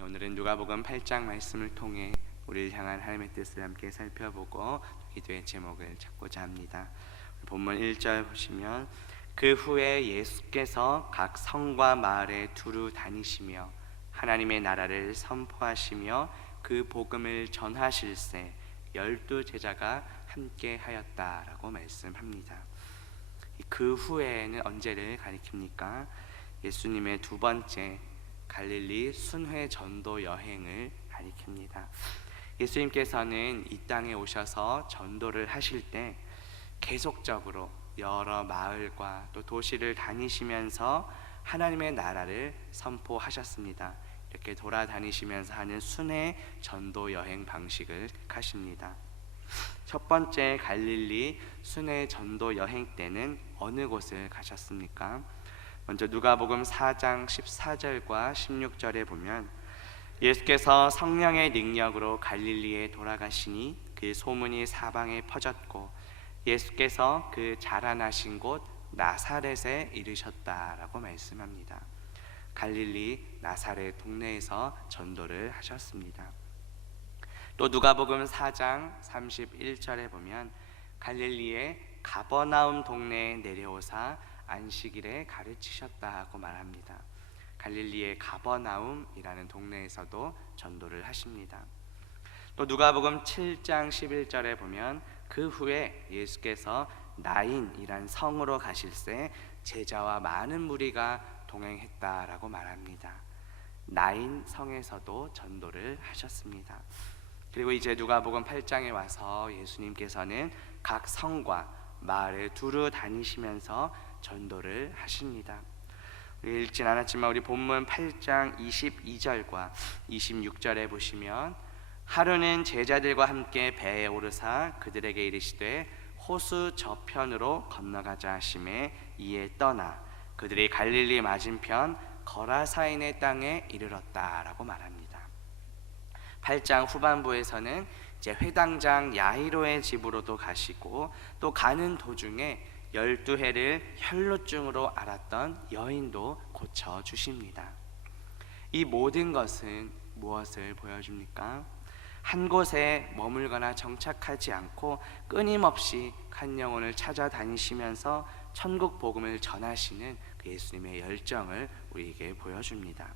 오늘은 누가복음 8장 말씀을 통해 우리를 향한 하나님의 뜻을 함께 살펴보고 기도의 제목을 찾고자 합니다. 본문 1절 보시면 그 후에 예수께서 각 성과 마을에 두루 다니시며 하나님의 나라를 선포하시며 그 복음을 전하실세 12 제자가 함께 하였다라고 말씀합니다. 그 후에는 언제를 가리킵니까? 예수님의 두 번째 갈릴리 순회 전도 여행을 가리킵니다. 예수님께서는 이 땅에 오셔서 전도를 하실 때 계속적으로 여러 마을과 또 도시를 다니시면서 하나님의 나라를 선포하셨습니다. 이렇게 돌아다니시면서 하는 순회 전도 여행 방식을 하십니다. 첫 번째 갈릴리 순회 전도 여행 때는 어느 곳을 가셨습니까? 먼저 누가복음 4장 14절과 16절에 보면 예수께서 성령의 능력으로 갈릴리에 돌아가시니 그 소문이 사방에 퍼졌고 예수께서 그 자라나신 곳 나사렛에 이르셨다라고 말씀합니다. 갈릴리 나사렛 동네에서 전도를 하셨습니다. 또 누가복음 4장 31절에 보면 갈릴리의 가버나움 동네에 내려오사 안식일에 가르치셨다 하고 말합니다. 갈릴리의 가버나움이라는 동네에서도 전도를 하십니다. 또 누가복음 7장 11절에 보면 그 후에 예수께서 나인이란 성으로 가실새 제자와 많은 무리가 동행했다라고 말합니다. 나인 성에서도 전도를 하셨습니다. 그리고 이제 누가복음 8장에 와서 예수님께서는 각 성과 마을에 두루 다니시면서 전도를 하십니다. 우리 읽진 않았지만 우리 본문 8장 22절과 26절에 보시면 하루는 제자들과 함께 배에 오르사 그들에게 이르시되 호수 저편으로 건너가자 하시매 이에 떠나 그들이 갈릴리 맞은편 거라사인의 땅에 이르렀다라고 말합니다. 8장 후반부에서는 이제 회당장 야이로의 집으로도 가시고 또 가는 도중에 12해를 혈루증으로 앓았던 여인도 고쳐주십니다. 이 모든 것은 무엇을 보여줍니까? 한 곳에 머물거나 정착하지 않고 끊임없이 한 영혼을 찾아다니시면서 천국 복음을 전하시는 그 예수님의 열정을 우리에게 보여줍니다.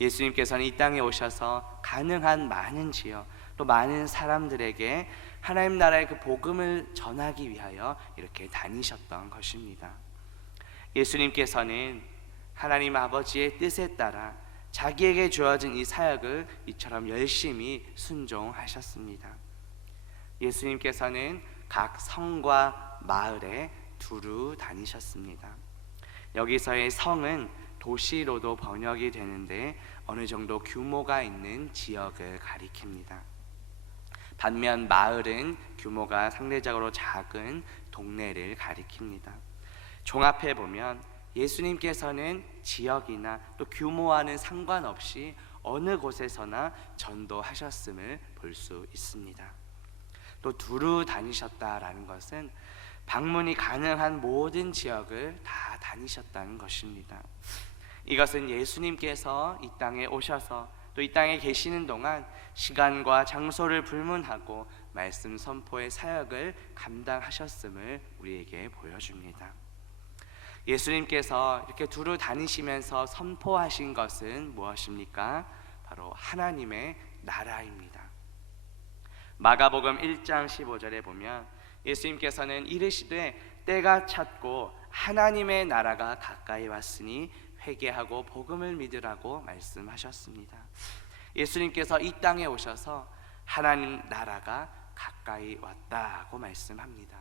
예수님께서는 이 땅에 오셔서 가능한 많은 지역 또 많은 사람들에게 하나님 나라의 그 복음을 전하기 위하여 이렇게 다니셨던 것입니다. 예수님께서는 하나님 아버지의 뜻에 따라 자기에게 주어진 이 사역을 이처럼 열심히 순종하셨습니다. 예수님께서는 각 성과 마을에 두루 다니셨습니다. 여기서의 성은 도시로도 번역이 되는데 어느 정도 규모가 있는 지역을 가리킵니다. 반면 마을은 규모가 상대적으로 작은 동네를 가리킵니다. 종합해 보면 예수님께서는 지역이나 또 규모와는 상관없이 어느 곳에서나 전도하셨음을 볼 수 있습니다. 또 두루 다니셨다라는 것은 방문이 가능한 모든 지역을 다 다니셨다는 것입니다. 이것은 예수님께서 이 땅에 오셔서 또 이 땅에 계시는 동안 시간과 장소를 불문하고 말씀 선포의 사역을 감당하셨음을 우리에게 보여줍니다. 예수님께서 이렇게 두루 다니시면서 선포하신 것은 무엇입니까? 바로 하나님의 나라입니다. 마가복음 1장 15절에 보면 예수님께서는 이르시되 때가 찼고 하나님의 나라가 가까이 왔으니 회개하고 복음을 믿으라고 말씀하셨습니다. 예수님께서 이 땅에 오셔서 하나님 나라가 가까이 왔다고 말씀합니다.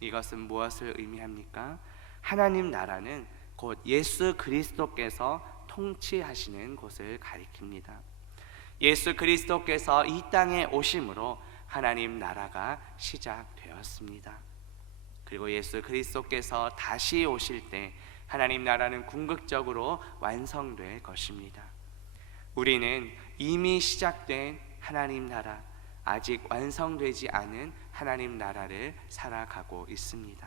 이것은 무엇을 의미합니까? 하나님 나라는 곧 예수 그리스도께서 통치하시는 곳을 가리킵니다. 예수 그리스도께서 이 땅에 오심으로 하나님 나라가 시작되었습니다. 그리고 예수 그리스도께서 다시 오실 때 하나님 나라는 궁극적으로 완성될 것입니다. 우리는 이미 시작된 하나님 나라, 아직 완성되지 않은 하나님 나라를 살아가고 있습니다.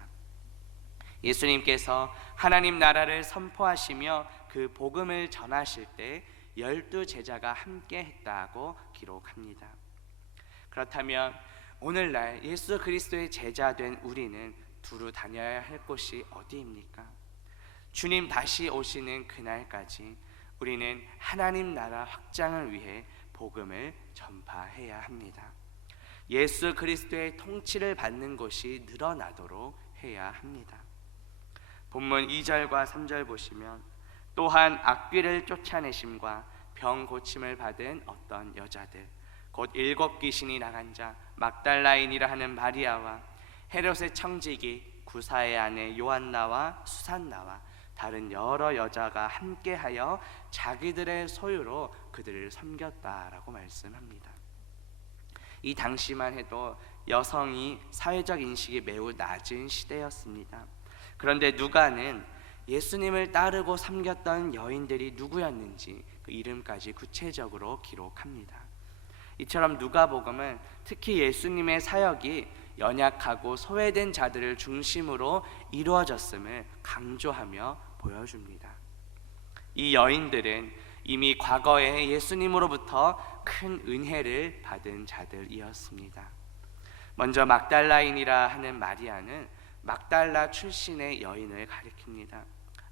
예수님께서 하나님 나라를 선포하시며 그 복음을 전하실 때 12 제자가 함께 했다고 기록합니다. 그렇다면 오늘날 예수 그리스도의 제자 된 우리는 두루 다녀야 할 곳이 어디입니까? 주님 다시 오시는 그날까지 우리는 하나님 나라 확장을 위해 복음을 전파해야 합니다. 예수 그리스도의 통치를 받는 곳이 늘어나도록 해야 합니다. 본문 2절과 3절 보시면 또한 악귀를 쫓아내심과 병 고침을 받은 어떤 여자들 곧 7 귀신이 나간 자 막달라인이라 하는 마리아와 헤롯의 청지기 구사의 아내 요한나와 수산나와 다른 여러 여자가 함께하여 자기들의 소유로 그들을 섬겼다라고 말씀합니다. 이 당시만 해도 여성이 사회적 인식이 매우 낮은 시대였습니다. 그런데 누가는 예수님을 따르고 섬겼던 여인들이 누구였는지 그 이름까지 구체적으로 기록합니다. 이처럼 누가복음은 특히 예수님의 사역이 연약하고 소외된 자들을 중심으로 이루어졌음을 강조하며 보여줍니다. 이 여인들은 이미 과거에 예수님으로부터 큰 은혜를 받은 자들이었습니다. 먼저 막달라인이라 하는 마리아는 막달라 출신의 여인을 가리킵니다.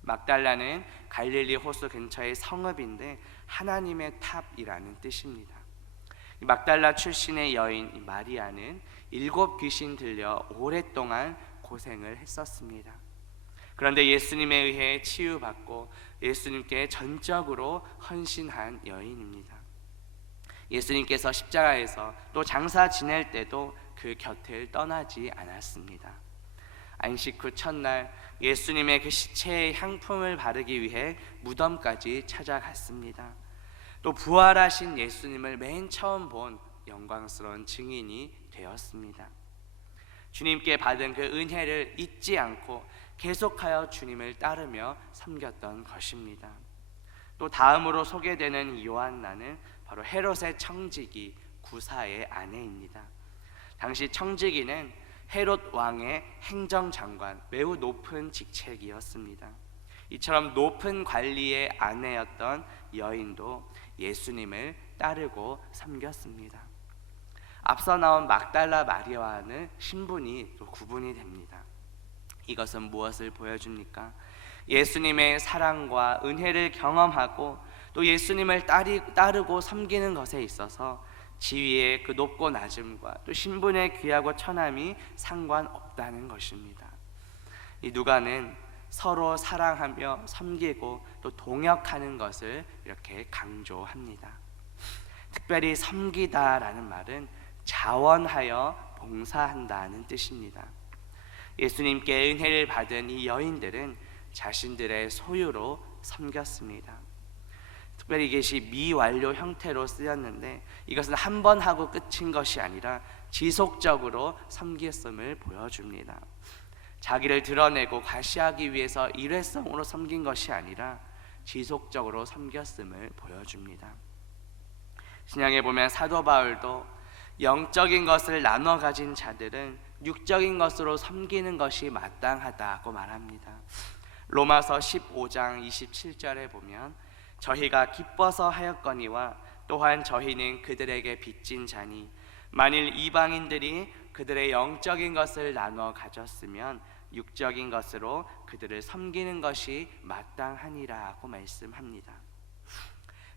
막달라는 갈릴리 호수 근처의 성읍인데 하나님의 탑이라는 뜻입니다. 막달라 출신의 여인 마리아는 7 귀신 들려 오랫동안 고생을 했었습니다. 그런데 예수님에 의해 치유받고 예수님께 전적으로 헌신한 여인입니다. 예수님께서 십자가에서 또 장사 지낼 때도 그 곁을 떠나지 않았습니다. 안식 후 첫날 예수님의 그 시체에 향품을 바르기 위해 무덤까지 찾아갔습니다. 또 부활하신 예수님을 맨 처음 본 영광스러운 증인이 되었습니다. 주님께 받은 그 은혜를 잊지 않고 계속하여 주님을 따르며 섬겼던 것입니다. 또 다음으로 소개되는 요한나는 바로 헤롯의 청지기 구사의 아내입니다. 당시 청지기는 헤롯 왕의 행정장관, 매우 높은 직책이었습니다. 이처럼 높은 관리의 아내였던 여인도 예수님을 따르고 섬겼습니다. 앞서 나온 막달라 마리아와는 신분이 또 구분이 됩니다. 이것은 무엇을 보여줍니까? 예수님의 사랑과 은혜를 경험하고 또 예수님을 따르고 섬기는 것에 있어서 지위의 그 높고 낮음과 또 신분의 귀하고 천함이 상관없다는 것입니다. 이 누가는 서로 사랑하며 섬기고 또 동역하는 것을 이렇게 강조합니다. 특별히 섬기다라는 말은 자원하여 봉사한다는 뜻입니다. 예수님께 은혜를 받은 이 여인들은 자신들의 소유로 섬겼습니다. 특별히 이것이 미완료 형태로 쓰였는데 이것은 한 번 하고 끝인 것이 아니라 지속적으로 섬겼음을 보여줍니다. 자기를 드러내고 과시하기 위해서 일회성으로 섬긴 것이 아니라 지속적으로 섬겼음을 보여줍니다. 신약에 보면 사도 바울도 영적인 것을 나눠 가진 자들은 육적인 것으로 섬기는 것이 마땅하다고 말합니다. 로마서 15장 27절에 보면 저희가 기뻐서 하였거니와 또한 저희는 그들에게 빚진 자니 만일 이방인들이 그들의 영적인 것을 나눠 가졌으면 육적인 것으로 그들을 섬기는 것이 마땅하니라고 말씀합니다.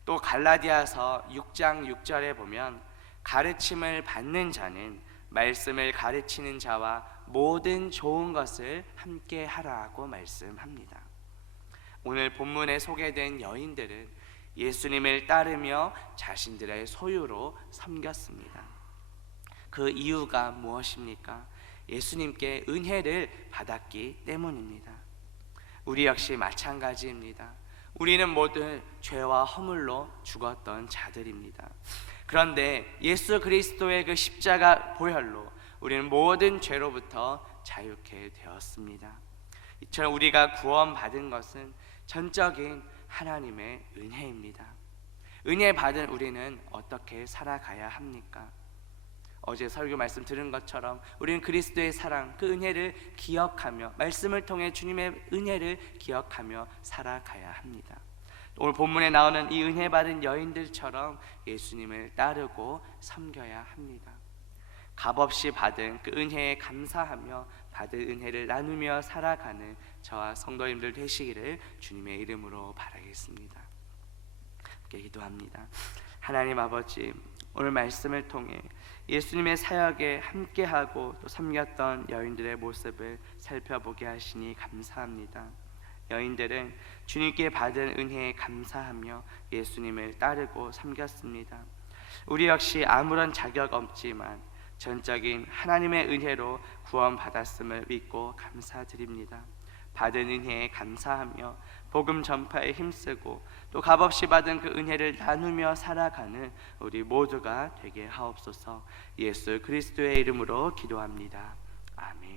또 갈라디아서 6장 6절에 보면 가르침을 받는 자는 말씀을 가르치는 자와 모든 좋은 것을 함께 하라고 말씀합니다. 오늘 본문에 소개된 여인들은 예수님을 따르며 자신들의 소유로 섬겼습니다. 그 이유가 무엇입니까? 예수님께 은혜를 받았기 때문입니다. 우리 역시 마찬가지입니다. 우리는 모두 죄와 허물로 죽었던 자들입니다. 그런데 예수 그리스도의 그 십자가 보혈로 우리는 모든 죄로부터 자유케 되었습니다. 이처럼 우리가 구원받은 것은 전적인 하나님의 은혜입니다. 은혜 받은 우리는 어떻게 살아가야 합니까? 어제 설교 말씀 들은 것처럼 우리는 그리스도의 사랑, 그 은혜를 기억하며 말씀을 통해 주님의 은혜를 기억하며 살아가야 합니다. 오늘 본문에 나오는 이 은혜 받은 여인들처럼 예수님을 따르고 섬겨야 합니다. 값없이 받은 그 은혜에 감사하며 받은 은혜를 나누며 살아가는 저와 성도님들 되시기를 주님의 이름으로 바라겠습니다. 함께 기도합니다. 하나님 아버지, 오늘 말씀을 통해 예수님의 사역에 함께하고 또 섬겼던 여인들의 모습을 살펴보게 하시니 감사합니다. 여인들은 주님께 받은 은혜에 감사하며 예수님을 따르고 섬겼습니다. 우리 역시 아무런 자격 없지만 전적인 하나님의 은혜로 구원받았음을 믿고 감사드립니다. 받은 은혜에 감사하며 복음 전파에 힘쓰고 또 값없이 받은 그 은혜를 나누며 살아가는 우리 모두가 되게 하옵소서. 예수 그리스도의 이름으로 기도합니다. 아멘.